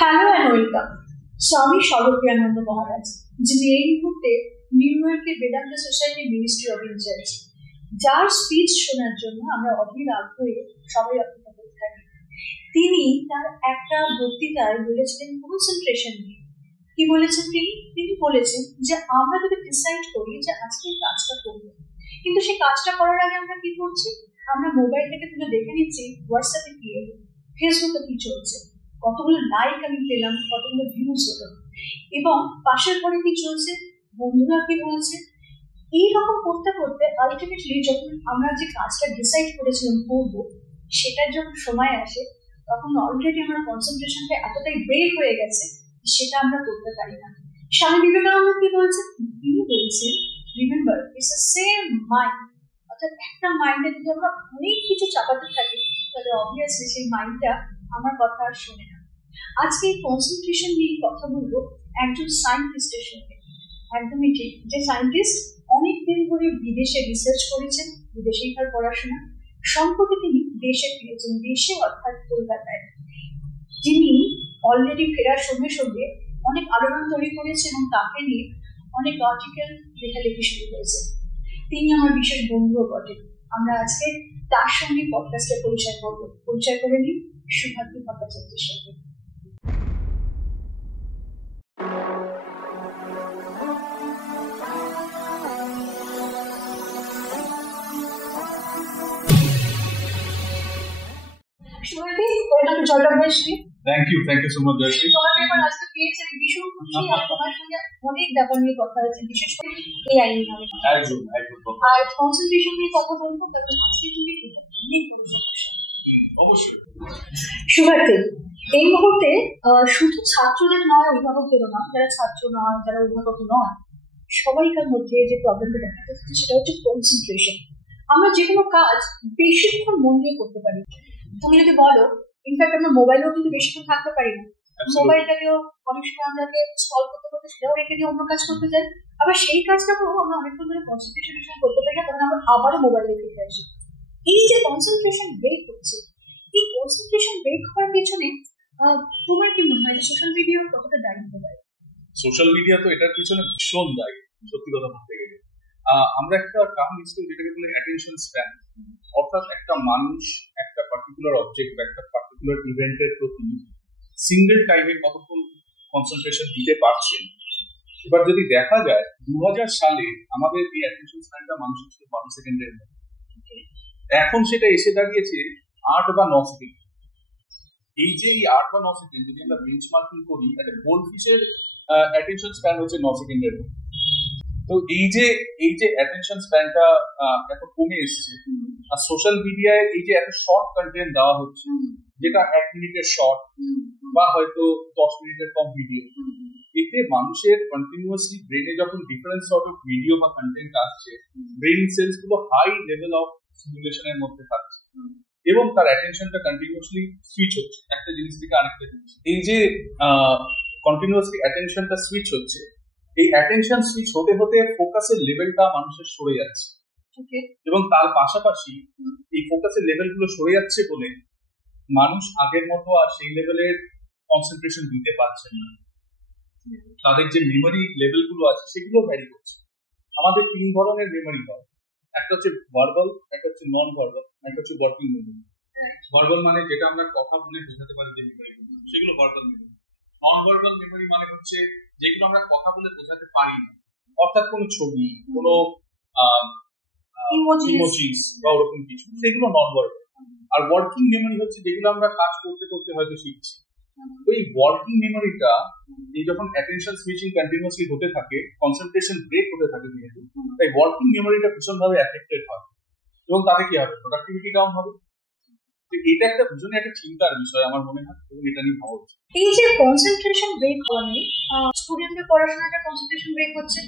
Hello and welcome. স্বামী স্বরূপিয়ানন্দ মহারাজ, যিনি এই মুহূর্তে নিউ ইয়র্কের Vedanta society ministry of in charge, যার স্পিচ শোনার জন্য আমরা অধীর আগ্রহে সবাই অপেক্ষা করতে থাকি। তিনি তার একটা বক্তৃতায় বলেছিলেন কনসেন্ট্রেশন নিয়ে। কি বলেছেন তিনি বলেছেন যে আমরা যদি ডিসাইড করি যে আজকে এই কাজটা করবো, কিন্তু সেই কাজটা করার আগে আমরা কি করছি, আমরা মোবাইল থেকে তুলে দেখে নিচ্ছি হোয়াটসঅ্যাপে কি এলো, ফেসবুকে কি চলছে, কতগুলো লাইক আমি পেলাম, কতগুলো ভিউজ হলো, এবং পাশের ঘরে কি চলছে, বন্ধুরা কি বলছে। এইরকম করতে করতে আলটিমেটলি যখন আমরা যে কাজটা ডিসাইড করেছিলাম করবো, সেটার যখন সময় আসে তখন অলরেডি আমার কনসেন্ট্রেশনটা এতটাই ব্রেক হয়ে গেছে সেটা আমরা করতে পারি না। স্বামী বিবেকানন্দ কি বলছেন? তিনি বলছেন remember it's a same mind. অর্থাৎ একটা মাইন্ডে যদি আমরা অনেক কিছু চাপাতে থাকি তাহলে অবভিয়াসলি সেই মাইন্ডটা আমার কথা আর শোনে না। আজকে এই কনসেন্ট্রেশন নিয়ে কথা বলবো একজন সায়েন্টিস্টের সঙ্গে। একদমই ঠিক, যে সায়েন্টিস্ট অনেকদিন ধরে বিদেশে রিসার্চ করেছেন, বিদেশেই তার পড়াশোনা, সম্প্রতি তিনি দেশে ফিরেছেন, দেশে অর্থাৎ কলকাতায়। তিনি অলরেডি ফেরার সঙ্গে সঙ্গে অনেক আলোড়ন তৈরি করেছে এবং তাকে নিয়ে অনেক আর্টিকেল লেখালেখি শুরু হয়েছে। তিনি আমার বিশেষ বন্ধুও বটে। আমরা আজকে তার সঙ্গে পডকাস্টে পরিচয় করে নিই শুভাদ্রি ভট্টাচার্যের সঙ্গে। শুভাদ্রি, ওয়েলকাম টু জলটা বয়সী। Thank you so much Jayashree. তোমাকে এবার আজকে পেয়েছি, আমি ভীষণ খুশি। আর তোমার সঙ্গে অনেক ব্যাপার নিয়ে কথা হয়েছে, বিশেষ করে এআই নিয়ে। একদম আর কনসেন্ট্রেশন নিয়ে কথা বলবো, তখন আজকে তুমি অবশ্যই। শুভাদ্রি, এই মুহূর্তে শুধু ছাত্রদের নয়, অভিভাবকদেরও নয়, যারা ছাত্র নয়, যারা অভিভাবক নয়, সবাইকার মধ্যে যে প্রবলেমটা দেখা যাচ্ছে সেটা হচ্ছে কনসেন্ট্রেশন। আমরা যে কোনো কাজ বেশিক্ষণ মন দিয়ে করতে পারি। তুমি যদি বলো, ইনফ্যাক্ট আমরা মোবাইলেও কিন্তু বেশিক্ষণ থাকতে পারি না। মোবাইলটাকেও অনেক সময় আমরাকে স্ক্রল করতে করতে সেটাও রেখে দিয়ে অন্য কাজ করতে যাই। আবার সেই কাজটাকেও আমরা অনেকক্ষণ ধরে কনসেন্ট্রেশনের সঙ্গে করতে পারি না, তখন আমরা আবারও মোবাইলে ফিরে আসি। এই যে কনসেন্ট্রেশন ব্রেক হচ্ছে, এই কনসেন্ট্রেশন ব্রেক হওয়ার পেছনে তোমার কি মনে হয় যে সোশ্যাল মিডিয়া কতটা দায়ী হতে পারে? সোশ্যাল মিডিয়া তো এটার পিছনে ভীষণ দায়ী, সত্যি কথা বলতে গেলে। আমরা একটা টার্ম ইউজ করি যেটাকে বলে অ্যাটেনশন স্প্যান। অর্থাৎ একটা মানুষ একটা পার্টিকুলার অবজেক্ট বা একটা পার্টিকুলার ইভেন্টের প্রতি সিঙ্গেল টাইমে কতক্ষণ কনসেন্ট্রেশন দিতে পারছেন। এবার যদি দেখা যায় 2000 সালে আমাদের এই অ্যাটেনশন স্প্যানটা মানুষের ছিল 1 সেকেন্ডের মধ্যে, এখন সেটা এসে দাঁড়িয়েছে 8 বা 9 সেকেন্ড। এই যে এই 8 বা 9 সেকেন্ড যদি আমরা বেঞ্চমার্কিং করি, একটা গোল্ড ফিশের অ্যাটেনশন স্প্যান হচ্ছে 9 সেকেন্ডের মধ্যে। তো এই যে অ্যাটেনশন স্প্যানটা এত কমে এসছে, আর সোশ্যাল মিডিয়ায় এই যে এত শর্ট কন্টেন্ট দেওয়া হচ্ছে, যেটা 1 মিনিটের শর্ট বা হয়তো 10 মিনিটের কম ভিডিও, এতে মানুষের কন্টিনিউয়াসলি ব্রেনে যখন ডিফারেন্ট সর্ট অফ ভিডিও বা কন্টেন্ট আসছে, ব্রেন সেলস গুলো হাই লেভেল অফ স্টিমুলেশনের মধ্যে থাকছে এবং তার অ্যাটেনশনটা কন্টিনিউয়াসলি সুইচ হচ্ছে একটা জিনিস থেকে আরেকটা জিনিস। এই যে কন্টিনিউয়াসলি অ্যাটেনশনটা সুইচ হচ্ছে, এই অ্যাটেনশন সুইচ হতে হতে ফোকাসের লেভেলটা মানুষের সরে যাচ্ছে, এবং তার পাশাপাশি এই ফোকাসের লেভেলগুলো সরে যাচ্ছে বলে মানুষ আগের মতো আর সেই লেভেলের কনসেন্ট্রেশন দিতে পারছেন না। তাদের যে মেমোরি লেভেলগুলো আছে সেগুলো ভ্যারি করছে। আমাদের 3 ধরনের মেমোরি হয়, একটা হচ্ছে ভার্বাল, একটা হচ্ছে নন ভার্বাল, একটা হচ্ছে ওয়ার্কিং মেমোরি। ভার্বাল মানে যেটা আমরা কথা বলে বোঝাতে পারি যে মেমোরিগুলো, সেগুলো verbal memory. Non verbal memory মানে হচ্ছে যেগুলো আমরা কথা বলে বোঝাতে পারি না, অর্থাৎ কোনো ছবি, কোনো ইমোজিস বা ওরকম কিছু, সেগুলো non verbal. Are working memory হচ্ছে যেগুলো আমরা কাজ করতে করতে হয়তো শিখছি। তো এই ওয়ার্কিং মেমোরিটা এই যখন অ্যাটেনশন সুইচিং কন্টিনিউয়াসলি হতে থাকে, কনসেন্ট্রেশন ব্রেক হতে থাকে যেহেতু, তাই ওয়ার্কিং মেমোরিটা ভীষণভাবে অ্যাফেক্টেড হয় এবং তাতে কি হবে, প্রোডাক্টিভিটি ডাউন হবে। তো এটা একটা ভীষণ একটা চিন্তার বিষয় আমার মনে হয়, এবং এটা নিয়ে ভাবা উচিত। এই যে কনসেন্ট্রেশন ব্রেক হওয়া নিয়ে, স্টুডেন্টদের পড়াশোনাটা কনসেন্ট্রেশন ব্রেক হচ্ছে,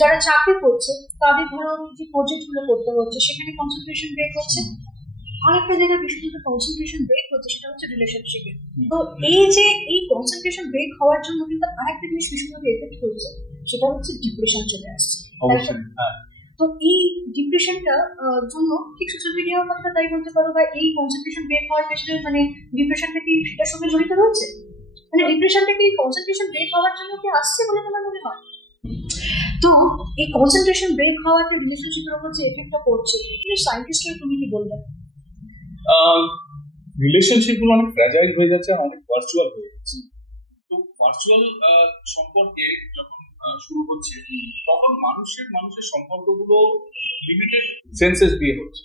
যারা চাকরি করছে তাদের ধরো যে প্রজেক্টগুলো করতে হচ্ছে সেখানে কনসেন্ট্রেশন ব্রেক হচ্ছে। আরেকটা জায়গায় বিশেষত কনসেন্ট্রেশন ব্রেক হচ্ছে সেটা হচ্ছে রিলেশনশিপে। তো এই যে এই কনসেন্ট্রেশন ব্রেক হওয়ার জন্য কিন্তু আরেকটা জিনিস ভীষণভাবে এফেক্ট করছে, সেটা হচ্ছে ডিপ্রেশন চলে আসছে। অবশ্যই, হ্যাঁ। তো এই ডিপ্রেশনটা জন্য ঠিক সোশ্যাল মিডিয়ার কথা তাই বলতে পারো, বা এই কনসেন্ট্রেশন ব্রেক হওয়ার পেছনে মানে ডিপ্রেশনটা কি সেটার সঙ্গে জড়িত রয়েছে? মানে ডিপ্রেশনটা কি কনসেন্ট্রেশন ব্রেক হওয়ার জন্য কি আসছে বলে তোমার মনে হয়? তো এই কনসেন্ট্রেশন ব্রেক হওয়াতে রিলেশনশিপের উপর যে এফেক্টটা পড়ছে, সায়েন্টিস্টরা তুমি কি বলবে? রিলেশনশিপ গুলো অনেক ফ্র্যাজাইল হয়ে যাচ্ছে আর অনেক ভার্চুয়াল হয়ে যাচ্ছে। তো ভার্চুয়াল সম্পর্কে যখন শুরু হচ্ছে তখন মানুষের সম্পর্কগুলো লিমিটেড সেন্সেস দিয়ে হচ্ছে।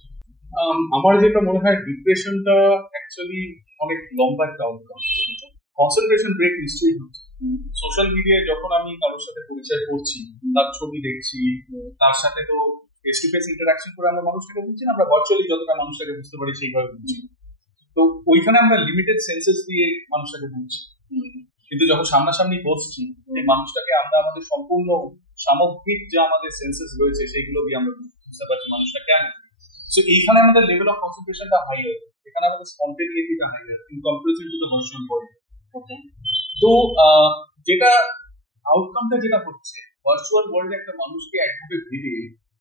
আমার যেটা মনে হয় ডিপ্রেশনটা অ্যাকচুয়ালি অনেক লম্বা একটা আউটকাম। কনসেন্ট্রেশন ব্রেক নিশ্চয়ই হচ্ছে। সোশ্যাল মিডিয়ায় যখন আমি কারোর সাথে পরিচয় করছি, তার ছবি দেখছি, তার সাথে তো ফেস টু ফেস ইন্টারাকশন করে আমরা মানুষটাকে বুঝছি না, আমরা ভার্চুয়ালি যতটা মানুষটাকে বুঝতে পারি সেইভাবে বুঝছি। তো ওইখানে আমরা লিমিটেড সেন্সেস দিয়ে মানুষটাকে বুঝছি, কিন্তু যখন সামনাসামনি বসছি এই মানুষটাকে আমরা আমাদের সম্পূর্ণ সামগ্রিক যে আমাদের সেন্সেস রয়েছে সেগুলো দিয়ে আমরা বুঝতে পারছি মানুষটা কেন। সো এইখানে আমাদের লেভেল অফ কনসেন্ট্রেশনটা হাই হয়, এখানে আমাদের স্পন্টেনিটিটা হাই হয় in comparison to the virtual world. তো যেটা আউটকামটা যেটা হচ্ছে, ভার্চুয়াল ওয়ার্ল্ডে একটা মানুষকে একভাবে ভেবে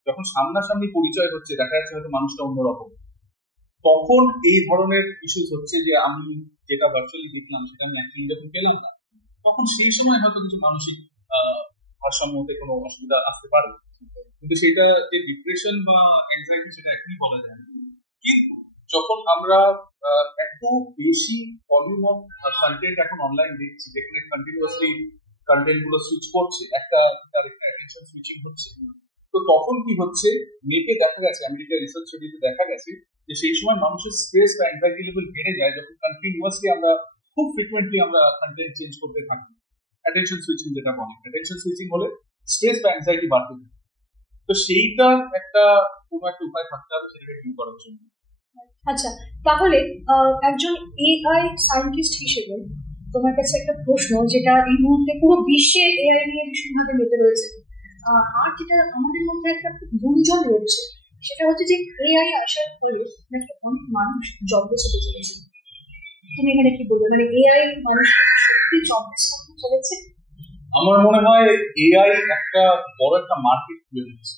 যখন সামনাসামনি পরিচয় হচ্ছে, দেখা যাচ্ছে হয়তো মানুষটা অন্যরকম, তখন এই ধরনের ইস্যুস হচ্ছে যে আমি যেটা ভার্চুয়ালি দেখলাম সেটা আমি অ্যাকচুয়ালি যখন পেলাম না, তখন সেই সময় হয়তো কিছু মানসিক ভারসাম্যতে কোনো অসুবিধা আসতে পারে। কিন্তু সেটা যে ডিপ্রেশন বা অ্যাংজাইটি সেটা এখনই বলা যায় না। কিন্তু যখন আমরা এত বেশি ভলিউম অফ কন্টেন্ট এখন অনলাইন দেখছি, যেখানে কন্টিনিউয়াসলি কন্টেন্ট গুলো সুইচ করছে, তার একটা অ্যাটেনশন সুইচিং হচ্ছে, তো তখন কি হচ্ছে, নেটে দেখা গেছে, আমেরিকার রিসার্চ স্টাডিতে দেখা গেছে যে সেই সময় মানুষের স্ট্রেস বা অ্যাংজাইটি লেভেল বেড়ে যায় যখন কন্টিনিউয়াসলি আমরা খুব ফ্রিকুয়েন্টলি আমরা কন্টেন্ট চেঞ্জ করতে থাকি। অ্যাটেনশন সুইচিং যেটা বলে, অ্যাটেনশন সুইচিং হলে স্ট্রেস বা অ্যাংজাইটি বাড়তে থাকে। তো সেইটার কোনো একটা উপায় থাকতে হবে সেটাকে ডিল করার জন্য। আচ্ছা, তাহলে একজন এআই সায়েন্টিস্ট হিসেবে তোমার কাছে একটা প্রশ্ন, যেটা এই মুহূর্তে পুরো বিশ্বে এআই নিয়ে ভীষণভাবে মেতে রয়েছে, আর যেটা আমাদের মধ্যে একটা গুঞ্জন রয়েছে, সেটা হচ্ছে যে এআই আসার ফলে অনেক মানুষ জবলেস হতে চলেছে। তুমি এখানে কি বলবে, মানে এআই মানুষকে সত্যি জবলেস করতে চলেছে? আমার মনে হয় এআই একটা বড় একটা মার্কেট খুলে দিচ্ছে,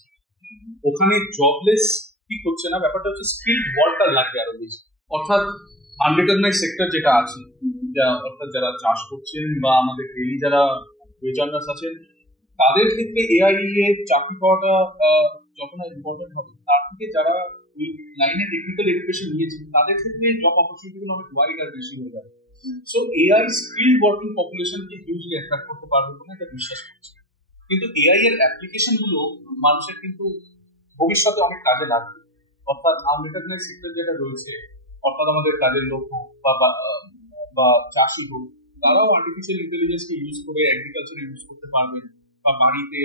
ওখানে জবলেস ঠিক হচ্ছে না, ব্যাপারটা হচ্ছে স্কিলড ওয়ার্কার লাগবে আরো বেশি। অর্থাৎ আনরিকগনাইজ সেক্টর যেটা আছে, অর্থাৎ যারা চাষ করছেন বা আমাদের ডেইলি যারা ওয়েজ আর্নার্স আছেন, তাদের ক্ষেত্রে এআই এর চাকরি পাওয়াটা যতটা ইম্পর্টেন্ট হবে, তার থেকে যারা ওই লাইনে টেকনিক্যাল এডুকেশন নিয়েছেন তাদের ক্ষেত্রে জব অপরচুনিটিগুলো অনেক ওয়াইড আর বেশি হয়ে যাবে। সো এআই স্কিলড ওয়ার্কিং পপুলেশনকে হিউজলি অ্যাট্রাক্ট করতে পারবে বলে এটা বিশ্বাস করছি। কিন্তু এআই এর অ্যাপ্লিকেশন গুলো মানুষের কিন্তু ভবিষ্যতে অনেক কাজে লাগবে। অর্থাৎ আনরিকগনাইজ সেক্টর যেটা রয়েছে, অর্থাৎ আমাদের কাজের লোক হোক বা চাষি হোক, তারাও আর্টিফিশিয়াল ইন্টেলিজেন্সকে ইউজ করে এগ্রিকালচারে ইউজ করতে পারবেন, বা বাড়িতে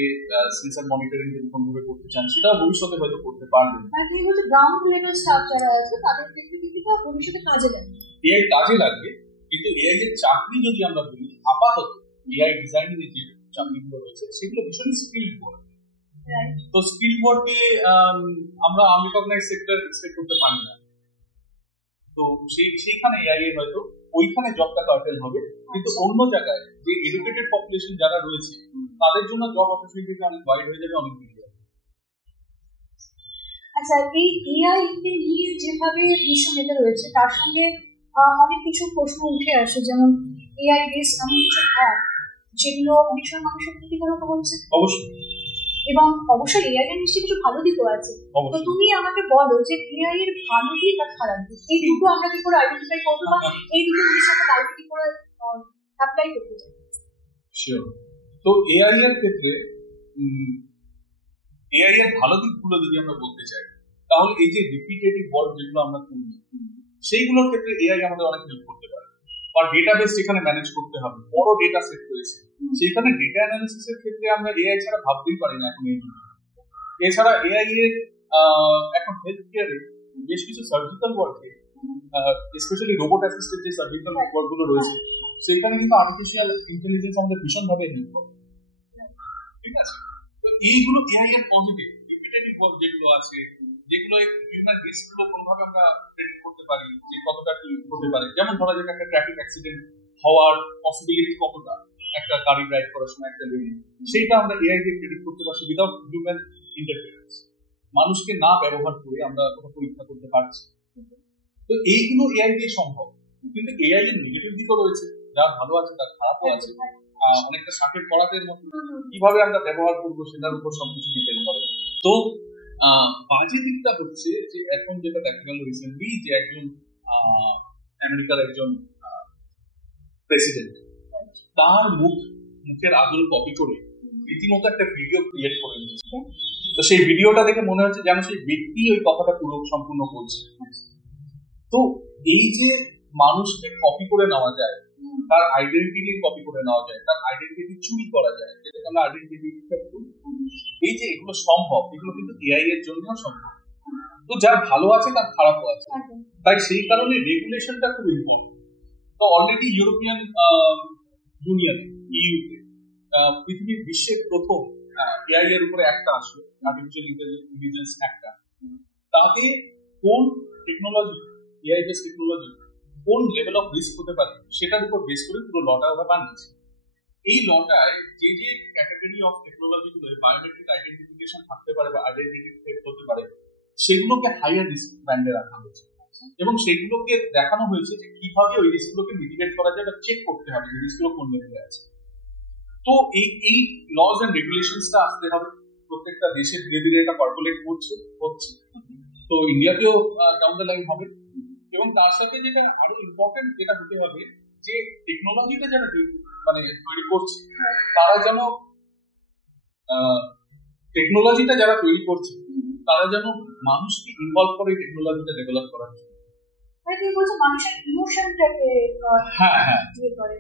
সেন্সর মনিটরিং যদি কোনোভাবে করতে চান সেটাও ভবিষ্যতে হয়তো করতে পারবেন। আর তুমি বলছো গ্রাউন্ড লেভেল স্টাফ যারা আছে তাদের ক্ষেত্রে কিন্তু ভবিষ্যতে কাজে লাগবে, এআই কাজে লাগবে। কিন্তু এআই এর চাকরি যদি আমরা বলি, আপাতত এআই ডিজাইনিং এর যে চাকরিগুলো রয়েছে সেগুলো ভীষণ স্কিলড ওয়ার্ক। তো স্কিলড ওয়ার্কে আমরা আনরিকগনাইজ সেক্টর এক্সপেক্ট করতে পারি না। তো সেইখানে এআই এর হয়তো ওইখানে জবটা কার্টেল হবে, কিন্তু অন্য জায়গায় যে এডুকেটেড পপুলেশন যারা রয়েছে তাদের জন্য জব অপরচুনিটি অনেক ওয়াইড হয়ে যাবে, অনেক বেশি যাবে। আচ্ছা, এই এআই কে নিয়ে যেভাবে বিশ্ব মেতে রয়েছে তার সঙ্গে অনেক কিছু প্রশ্ন উঠে আসে, যেমন এআই বেস এমন কিছু অ্যাপ যেগুলো অনেক সময় মানুষের ক্ষতিকারক হচ্ছে। অবশ্যই, এবং অবশ্যই এআই এর নিশ্চয়ই কিছু ভালো দিকও আছে। তো তুমি আমাকে বলো যে এআই এর ভালো দিক আর খারাপ দিক, এই দুটো আমরা কি করে আইডেন্টিফাই করবো, বা এই দুটো জিনিস আমরা লাইফে কি করে অ্যাপ্লাই করতে চাই? শিওর। তো এআই এর ক্ষেত্রে এআই এর ভালো দিকগুলো যদি আমরা বলতে চাই, তাহলে এই যে রিপিটেটিভ ওয়ার্ক যেগুলো আমরা করি সেইগুলোর ক্ষেত্রে এআই আমাদের অনেক হেল্প করতে পারে। বা ডেটাবেস যেখানে ম্যানেজ করতে হবে, বড় ডেটা সেট রয়েছে, সেখানে ডেটা অ্যানালিসিসের ক্ষেত্রে আমরা এআই ছাড়া ভাবতেই পারি না এখন এই যুগে। এছাড়া এআই এর এখন হেলথ কেয়ারে বেশ কিছু সার্জিক্যাল ওয়ার্কে, স্পেশালি রোবট অ্যাসিস্টেড যে সার্জিক্যাল ওয়ার্কগুলো রয়েছে, সেখানে কিন্তু আর্টিফিশিয়াল ইন্টেলিজেন্স আমাদের ভীষণভাবে হেল্প করে। ঠিক আছে, তো এইগুলো এআই এর পজিটিভ। রিপিটেটিভ ওয়ার্ক যেগুলো আছে, যেগুলো হিউম্যান রিস্ক গুলো কোনোভাবে আমরা প্রেডিক্ট করতে পারি যে কতটা কি হতে পারে, যেমন ধরা যাক একটা ট্রাফিক অ্যাক্সিডেন্ট হওয়ার পসিবিলিটি কতটা একটা গাড়ি ড্রাইভ করার সময় একটা লেনে, সেইটা আমরা এআই দিয়ে প্রেডিক্ট করতে পারছি উইদাউট হিউম্যান ইন্টারফারেন্স। মানুষকে না ব্যবহার করে আমরা কোনো পরীক্ষা করতে পারছি। তো এইগুলো এআই দিয়ে সম্ভব, কিন্তু এআই এর নেগেটিভ দিকও রয়েছে, যা ভালো আছে তার খারাপও আছে। অনেকটা শাকের কড়াতের মতো, কিভাবে আমরা ব্যবহার করবো সেটার উপর সবকিছু ডিপেন্ড করে। তো বাজে দিকটা হচ্ছে যে এখন যেটা দেখা গেল রিসেন্টলি, যে একজন আমেরিকার একজন প্রেসিডেন্ট তার মুখের আদল কপি করে রীতিমতো একটা ভিডিও ক্রিয়েট করে নিয়েছে। তো সেই ভিডিওটা দেখে মনে হচ্ছে যেন সেই ব্যক্তি ওই কথাটা পুরো সম্পূর্ণ বলছে। তো এই যে মানুষকে কপি করে নেওয়া যায়, তার আইডেন্টিটি কপি করে নেওয়া যায়, তার আইডেন্টিটি চুরি করা যায়, যেটাকে আমরা আইডেন্টিটি থেফট বলি, এই যে এগুলো সম্ভব, এগুলো কিন্তু এআই এর জন্য সম্ভব। তো যার ভালো আছে তার খারাপও আছে, তাই সেই কারণে রেগুলেশনটা খুব ইম্পর্টেন্ট। তো অলরেডি ইউরোপিয়ান ইউনিয়ন ইউতে পৃথিবীর বিশ্বের প্রথম এআই এর উপরে একটা আসলো, আর্টিফিশিয়াল ইন্টেলিজেন্স একটা, তাতে কোন টেকনোলজি, এআই বেস টেকনোলজি কোন লেভেল অফ রিস্ক হতে পারে সেটার উপর বেস করে পুরো লটা ওরা বানিয়েছে। এই লটায় যে যে ক্যাটাগরি অফ টেকনোলজি গুলো বায়োমেট্রিক আইডেন্টিফিকেশন থাকতে পারে বা আইডেন্টিটি থ্রেট হতে পারে, সেগুলোকে হাইয়ার রিস্ক ব্যান্ডে রাখা হয়েছে এবং সেগুলোকে দেখানো হয়েছে যে কিভাবে ওই রিস্কগুলোকে মিটিগেট করা যায় বা চেক করতে হবে যে রিস্কগুলো কোন লেভেলে আছে। তো এই লজ এন্ড রেগুলেশনসটা আসতে হবে, প্রত্যেকটা দেশের ধীরে ধীরে এটা পারকুলেট হচ্ছে। তো ইন্ডিয়াতেও ডাউন দ্য লাইন হবে। এবং তার সাথে যেটা আরো ইম্পর্টেন্ট যেটা হতে হবে, যে টেকনোলজিটা যারা মানে তৈরি করছে তারা যেন টেকনোলজিটা যারা তৈরি করছে তারা যেন মানুষকে ইনভলভ করে টেকনোলজিটা ডেভেলপ করার জন্য।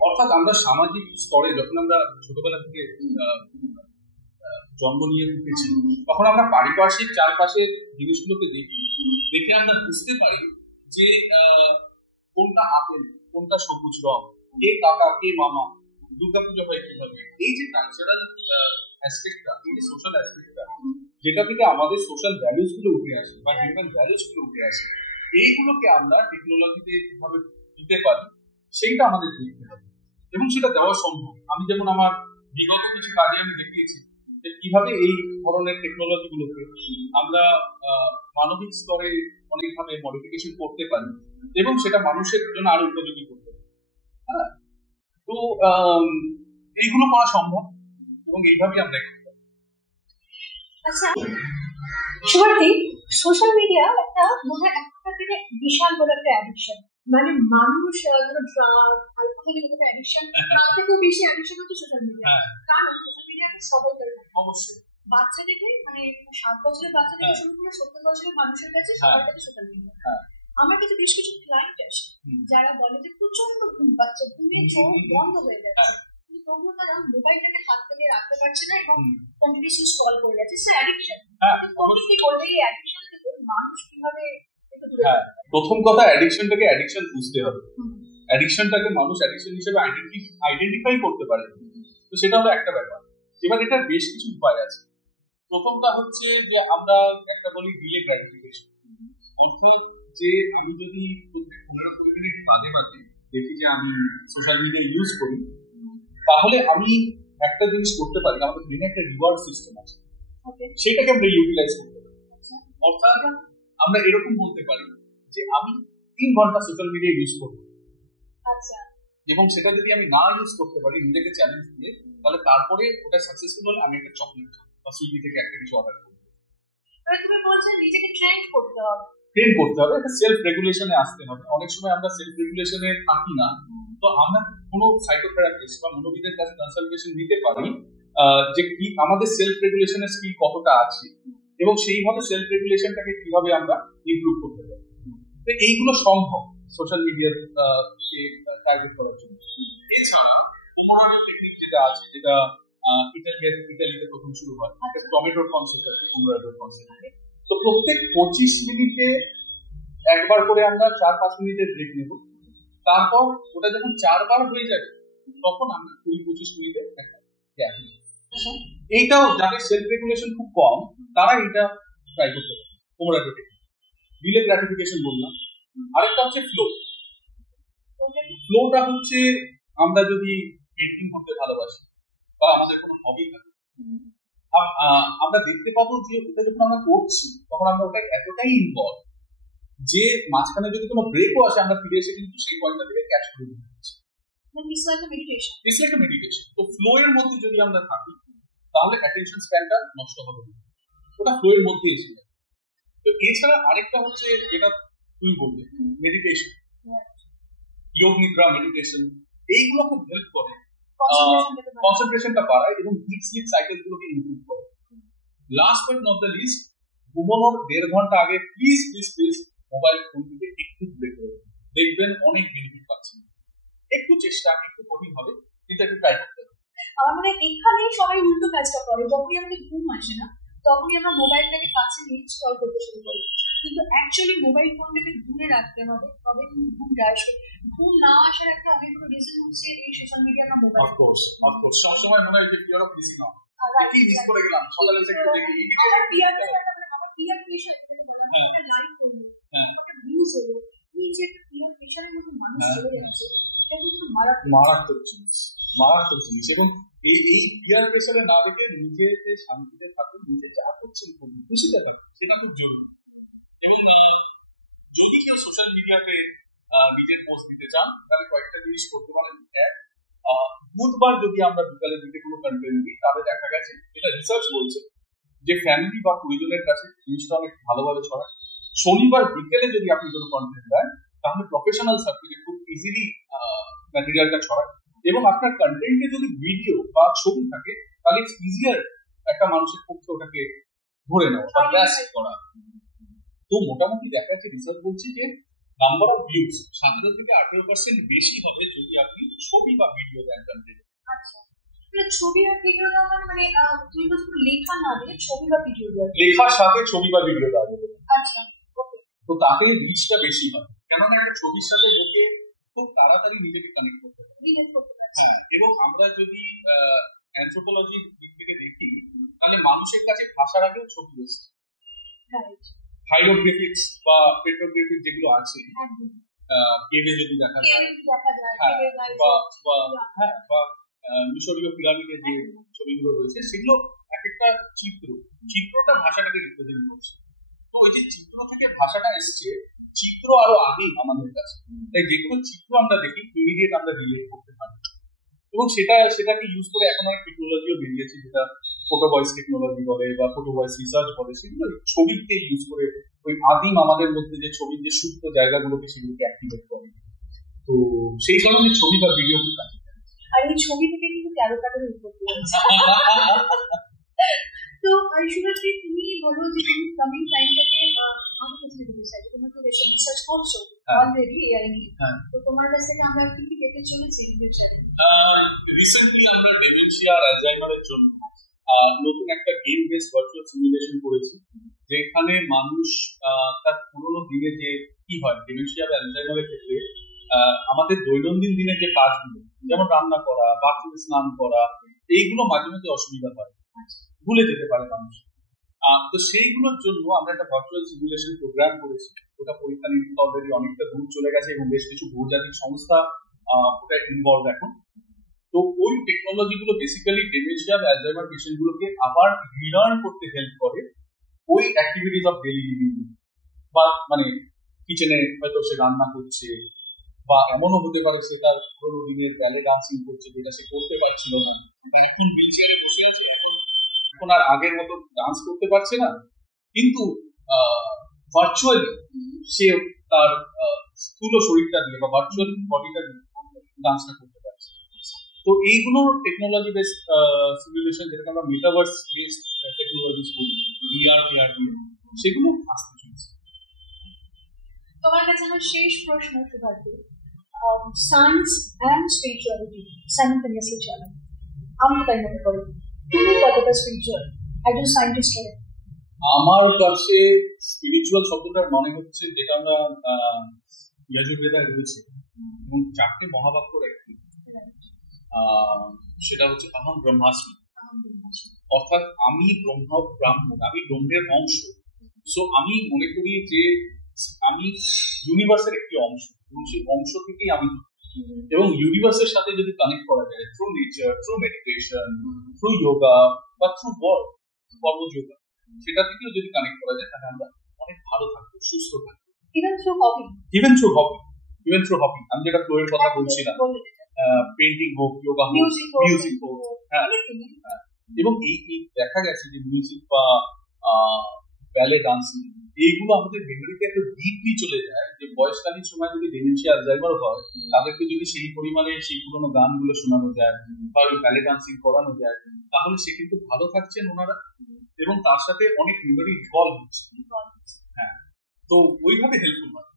অর্থাৎ আমরা সামাজিক স্তরে যখন আমরা ছোটবেলা থেকে জন্ম নিয়ে উঠেছি, তখন আমরা পারিপার্শ্বিক চারপাশের জিনিসগুলোকে দেখে আমরা বুঝতে পারি যে কোনটা আপেল, কোনটা সবুজ রং, কে কাকা কে মামা, দুর্গাপূজা হয় কিভাবে। এই যে কালচারাল অ্যাসপেক্টটা, এই যে সোশ্যাল অ্যাসপেক্টটা, যেটা থেকে আমাদের সোশ্যাল ভ্যালুস গুলো উঠে আসে বা হিউম্যান ভ্যালুস গুলো উঠে আসে, এইগুলোকে আমরা টেকনোলজিতে কিভাবে দিতে পারি সেইটা আমাদের দেখতে হবে এবং সেটা দেওয়া সম্ভব। আমি যেমন আমার বিগত কিছু কাজে আমি দেখিয়েছি যে কিভাবে এই ধরনের টেকনোলজি গুলোকে আমরা মানবিক স্তরে অনেকভাবে মডিফিকেশন করতে পারি এবং সেটা মানুষের জন্য আরো উপযোগী করতে পারি। হ্যাঁ, তো এইগুলো করা সম্ভব এবং এইভাবেই আমরা করতে পারি। আচ্ছা শুভার্থী, সোশ্যাল মিডিয়া একটা মনে হয় একটা থেকে বিশাল বড় একটা অ্যাডিকশন, মানে মানুষ ধরো অ্যালকোহলের অ্যাডিকশন, তার থেকেও বেশি অ্যাডিকশন হচ্ছে সোশ্যাল মিডিয়া। কারণ সোশ্যাল মিডিয়াতে সবাই করে, অবশ্যই বাচ্চা থেকে, মানে 7 বছরের বাচ্চা থেকে শুরু করে 70 বছরের মানুষের কাছে সবার কাছে সোশ্যাল মিডিয়া। আমার কাছে বেশ কিছু ক্লায়েন্ট আসে যারা বলে যে প্রচন্ড ঘুম পাচ্ছে, ঘুমের চোখ বন্ধ হয়ে যাচ্ছে, কিন্তু তবুও তারা মোবাইলটাকে হাত থেকে রাখতে পারছে না এবং কন্টিনিউয়াসলি স্ক্রল করে যাচ্ছে। সো অ্যাডিকশন, কি করবে এই অ্যাডিকশন থেকে মানুষ কিভাবে একটু দূরে থাকবে? প্রথম কথা, অ্যাডিকশনটাকে অ্যাডিকশন বুঝতে হবে। অ্যাডিকশনটাকে মানুষ অ্যাডিকশন হিসেবে আইডেন্টিফাই করতে পারে, তো সেটা হলো একটা ব্যাপার। এবার এটার বেশ কিছু উপায় আছে। প্রথমটা হচ্ছে যে আমরা একটা বলি ডিলে গ্র্যাটিফিকেশন, অর্থাৎ যে আমি যদি 15-20 মিনিট বাদে বাদে দেখি যে আমি সোশ্যাল মিডিয়া ইউজ করি, তাহলে আমি একটা জিনিস করতে পারি, আমাদের ব্রেনে একটা রিওয়ার্ড সিস্টেম আছে, সেটাকে আমরা ইউটিলাইজ করতে পারি। অর্থাৎ আমরা এরকম বলতে পারি যে আমি 3 ঘন্টা সোশ্যাল মিডিয়া ইউজ করবো, এবং সেটা যদি আমি না ইউজ করতে পারি নিজেকে চ্যালেঞ্জ দিয়ে, তাহলে তারপরে ওটা সাকসেসফুল হলে আমি একটা চকলেট বা সুইগি থেকে একটা কিছু অর্ডার করবো। তুমি বলছো নিজেকে ট্রেন করতে হবে, একটা সেলফ রেগুলেশনে আসতে হবে। অনেক সময় আমরা সেলফ রেগুলেশনে থাকি না, তো আমরা কোনো সাইকোথেরাপিস্ট বা মনোবিদের কাছে কনসালটেশন নিতে পারি যে কি আমাদের সেলফ রেগুলেশনের স্কিল কতটা আছে এবং সেইভাবে সেলফ রেগুলেশনটাকে কিভাবে আমরা ইমপ্রুভ করতে পারি। তো এইগুলো সম্ভব সোশ্যাল মিডিয়ার টার্গেট করার জন্য। এছাড়া পোমোডোরো টেকনিক যেটা আছে, যেটা ইটালিতে প্রথম শুরু হয়, টমেটোর কনসেপ্ট আছে, পোমোডোরো কনসেপ্ট। তো প্রত্যেক 25 মিনিটে একবার করে আমরা 4-5 মিনিটের ব্রেক নেব, তারপর ওটা যখন 4 বার হয়ে যাবে তখন আমরা 20-25 মিনিটে একটা গ্যাপ নেব। এইটাও যাদের সেলফ রেগুলেশন খুব কম তারা এটা ট্রাই করতে পারে। পোমোডোরো টেকনিক, ডিলে গ্র্যাটিফিকেশন বললাম। আরেকটা হচ্ছে ফ্লোটা হচ্ছে আমরা যদি পেন্টিং করতে ভালোবাসি বা আমাদের কোনো হবি থাকে, আমরা দেখতে পাবো যে ওটা যখন আমরা করছি তখন আমরা ওটা এতটাই ইনভলভ যে মাঝখানে যদি কোনো ব্রেকও আসে আমরা ফিরে এসে কিন্তু সেই পয়েন্টটা থেকে ক্যাচ করে দিতে পারছি। It's like a meditation. তো ফ্লো এর মধ্যে যদি আমরা থাকি তাহলে অ্যাটেনশন স্প্যানটা নষ্ট হবে না, ওটা ফ্লো এর মধ্যে এসে যাবে। তো এছাড়া আরেকটা হচ্ছে যেটা তুমি বললে মেডিটেশন, যোগ নিদ্রা মেডিটেশন, এইগুলো খুব হেল্প করে, কনসেন্ট্রেশনটা বাড়ায় এবং ডিপ স্লিপ সাইকেল গুলোকে ইমপ্রুভ করে। Last but not the least, ঘুমানোর 1.5 ঘন্টা আগে প্লিজ মোবাইল ফোন থেকে একটু ব্রেক করবেন, দেখবেন অনেক বেনিফিট পাচ্ছেন। একটু চেষ্টা, একটু কঠিন হবে, কিন্তু একটু ট্রাই করতে হবে। আমার মানে এখানেই সবাই উল্টো কাজটা করে, যখনই আমাদের ঘুম আসে না তখনই আমরা মোবাইলটাকে কাছে নিয়ে স্ক্রল করতে শুরু করি, কিন্তু অ্যাকচুয়ালি মোবাইল ফোনটাকে দূরে রাখতে হবে, তবে কিন্তু ঘুমটা আসবে। ঘুম না আসার একটা অনেক বড় রিজন হচ্ছে এই সোশ্যাল মিডিয়া বা মোবাইল। অফকোর্স সবসময় মনে হয় যে ফিয়ার অফ মিসিং আউট, কি মিস করে গেলাম, সকালে উঠে একটু দেখি আমার পিয়ার প্রেশার যেটাকে বলা হয়, একটা লাইক করলো, একটা ভিউজ হলো, এই যে একটা পিয়ার প্রেশারের মধ্যে মানুষ চলে যাচ্ছে, এটা কিন্তু মারাত্মক জিনিস। এবং এই পিয়ার প্রেশারে না রেখে নিজেকে শান্তিতে থাকুন, নিজে যা করছেন করুন, খুশিতে থাকুন, সেটা খুব জরুরি। এবং যদি কেউ সোশ্যাল মিডিয়াতে নিজের পোস্ট দিতে চান তাহলে কয়েকটা জিনিস করতে পারেন। বুধবার যদি আমরা বিকালের দিকে কোনো কন্টেন্ট দিই তাহলে দেখা গেছে, এটা রিসার্চ বলছে যে ফ্যামিলি বা পরিজনের কাছে জিনিসটা অনেক ভালোভাবে ছড়ায়। শনিবার বিকেলে যদি আপনি কোনো কন্টেন্ট দেন তাহলে প্রফেশনাল সার্কেলে খুব ইজিলি ম্যাটেরিয়ালটা ছড়ায়, এবং আপনার কন্টেন্টে যদি ভিডিও বা ছবি থাকে তাহলে ইটস ইজিয়ার একটা মানুষের পক্ষে ওটাকে ধরে নেওয়া বা গ্রাস্প করা। তো মোটামুটি দেখা যাচ্ছে রিসার্চ বলছে যে নাম্বার অফ ভিউজ 17 থেকে 18% বেশি হবে যদি আপনি ছবি বা ভিডিও দেন কন্টেন্ট। আচ্ছা, ছবি আর ভিডিও না মানে তুমি বলছো লেখা না দিয়ে ছবি বা ভিডিও দেওয়া, লেখার সাথে ছবি বা ভিডিও দেওয়া যাবে। আচ্ছা, ওকে। তো তাতে রিচটা বেশি হয়, কেননা একটা ছবির সাথে লোকে খুব তাড়াতাড়ি নিজেকে কানেক্ট করতে পারে। হ্যাঁ, এবং আমরা যদি অ্যানথ্রোপোলজির দিক থেকে দেখি তাহলে মানুষের কাছে ভাষার আগেও ছবি এসেছে। হাইরোগ্রাফিক্স বা পেট্রোগ্রাফিক যেগুলো আছে, কেভে যদি দেখা যায়, বা মিশরীয় পিরামিডের যে ছবিগুলো রয়েছে সেগুলো এক একটা চিত্রটা ভাষাটাকে রিপ্রেজেন্ট করছে। তো ওই যে চিত্র থেকে ভাষাটা এসছে, চিত্র আরো আগে আমাদের কাছে, তাই যে কোনো চিত্র আমরা দেখি ইমিডিয়েট আমরা রিলেট করতে পারি, এবং সেটাকে ইউজ করে এখন অনেক টেকনোলজিও বেরিয়েছে, যেটা ফটো ভয়েস টেকনোলজি বলে বা ফটো ভয়েস রিসার্চ বলে, সেগুলো ছবিকে ইউজ করে ওই আদিম আমাদের মধ্যে যে ছবির যে সুপ্ত জায়গাগুলোকে সেগুলোকে অ্যাক্টিভেট করে। তো সেই ধরনের ছবি বা ভিডিও খুব কাজে। আর এই ছবি থেকে কিন্তু 13 টাকার উৎপত্তি হয়েছে। তো শুভশ্রী, তুমি বলো যে তুমি কামিং টাইমটাকে আমি কোথায় যেতে চাই, তোমরা তো রিসার্চ করছো অলরেডি এআই নিয়ে, তো তোমার কাছ থেকে আমরা কি কি পেতে চলেছি ফিউচারে? রিসেন্টলি আমরা ডিমেনশিয়া আর অ্যালজাইমারের জন্য নতুন একটা গেম বেসড ভার্চুয়াল সিমুলেশন করেছি, যেখানে মানুষ তার পুরোনো দিনে যে কি হয় ডিমেনশিয়া বা অ্যালজাইমারের ক্ষেত্রে আমাদের দৈনন্দিন দিনে যে কাজগুলো, যেমন রান্না করা, বাথরুমে স্নান করা, এইগুলো মাঝে মাঝে অসুবিধা হয়, ভুলে যেতে পারে মানুষ। তো সেইগুলোর জন্য আমরা একটা ভার্চুয়াল সিমুলেশন প্রোগ্রাম করেছি, ওটা পরীক্ষা নিরীক্ষা অলরেডি অনেকটা দূর চলে গেছে এবং বেশ কিছু বহুজাতিক সংস্থা ওটা ইনভলভ এখন। তো ওই টেকনোলজি গুলো বেসিক্যালি ডিমেনশিয়া বা অ্যালজাইমার পেশেন্ট গুলোকে আবার রিলার্ন করতে হেল্প করে ওই অ্যাক্টিভিটিস অফ ডেইলি লিভিং, বা মানে কিচেনে হয়তো সে রান্না করছে, বা এমনও হতে পারে সে তার পুরোনো দিনের ব্যালে ডান্সিং করছে যেটা সে করতে পারছিল না, এখন হুইল চেয়ারে বসে আছে, এখন আর আগের মতো ডান্স করতে পারছে না, কিন্তু ভার্চুয়ালি সে তার স্থূল শরীরটা দিয়ে বা ভার্চুয়াল বডিটা দিয়ে ডান্সটা করতে পারছে। তো এইগুলো টেকনোলজি বেসড সিমুলেশন, যেটাকে আমরা মেটাভার্স বেসড টেকনোলজিস বলি, ভিআর টিআর দিয়ে, সেগুলো আসতে চলছে। তোমার কাছে আমার শেষ প্রশ্ন, শুভার্থী, সায়েন্স অ্যান্ড স্পিরিচুয়ালিটি সাইমultaneously চলে, আমি তাই মনে করি, তুমি কতটা স্পিরিচুয়াল একজন সায়েন্টিস্ট হয়ে? আমার কাছে স্পিরিচুয়াল শব্দটার মানে হচ্ছে যেটা আমরা যজুর্বেদায় রয়েছে এবং 4টে মহাবাক্যর একটি, সেটা হচ্ছে আহম ব্রহ্মাস্মি, অর্থাৎ আমি ব্রাহ্মণ, আমি ব্রহ্মের অংশ। সো আমি মনে করি যে আমি ইউনিভার্সের একটি অংশ, এবং সেই অংশ থেকেই আমি, এবং ইউনিভার্সের সাথে যদি কানেক্ট করা যায় through nature, through meditation, through yoga বা থ্রু ওয়ার্ক, কর্মযোগা, সেটা থেকেও যদি কানেক্ট করা যায় তাহলে আমরা অনেক ভালো থাকবো, সুস্থ থাকবো। ইভেন থ্রু হবি, আমি যেটা ফ্লোয়ের কথা বলছিলাম, পেন্টিং হোক, যোগা হোক, মিউজিক হোক, হ্যাঁ। এবং এই দেখা গেছে যে মিউজিক বা ব্যালে ডান্সিং এইগুলো আমাদের মেমোরিতে এত ডিপলি চলে যায় যে বয়সকালীন সময় যদি ডিমেনশিয়া আলজাইমার হয়, তাদেরকে যদি সেই পরিমাণে সেই পুরোনো গানগুলো শোনানো যায় বা ব্যালে ডান্সিং করানো যায়, তাহলে সে কিন্তু ভালো থাকছেন ওনারা, এবং তার সাথে অনেক মেমোরি ইনভলভ হচ্ছে। হ্যাঁ, তো ওইভাবে হেল্পফুল হয়।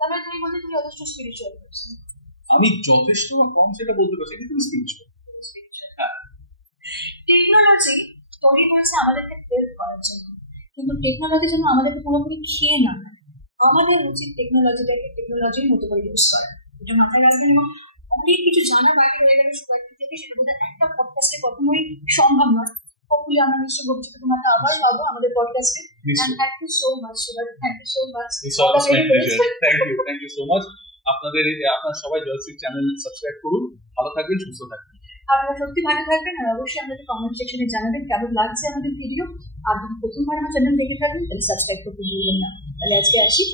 তবে তুমি বলছো তুমি যথেষ্ট স্পিরিচুয়াল পারসন। আমি যথেষ্ট কম সেটা বলতে পারছি, কিন্তু স্পিরিচুয়াল। হ্যাঁ, টেকনোলজি তৈরি হয়েছে আমাদেরকে হেল্প করার জন্য, কিন্তু টেকনোলজি যেন আমাদেরকে পুরোপুরি খেয়ে না নেয়। আমাদের উচিত টেকনোলজির মতো করে ইউজ করা, এটা মাথায় রাখবেন। এবং অনেক কিছু জানা বাকি রয়ে গেলে সবাইকে থেকে, সেটা বোধহয় একটা পডকাস্টে কখনোই সম্ভব নয়। হপফুলি আমরা নিশ্চয়ই ভবিষ্যতে তোমাকে আবার পাবো আমাদের পডকাস্টে। Thank you so much, thank you so much. Thank you so much. আপনার সবাই জয়শ্রী চ্যানেল সাবস্ক্রাইব করুন, ভালো থাকবেন, সুস্থ থাকবেন। আপনারা সত্যি ভালো থাকবেন, আর অবশ্যই আমাদের কমেন্ট সেকশনে জানাবেন কেমন লাগছে আমাদের ভিডিও। আর যদি প্রথমবার আমার চ্যানেল দেখে থাকেন তাহলে সাবস্ক্রাইব করতে ভুলবেন না। তাহলে আজকে আসি।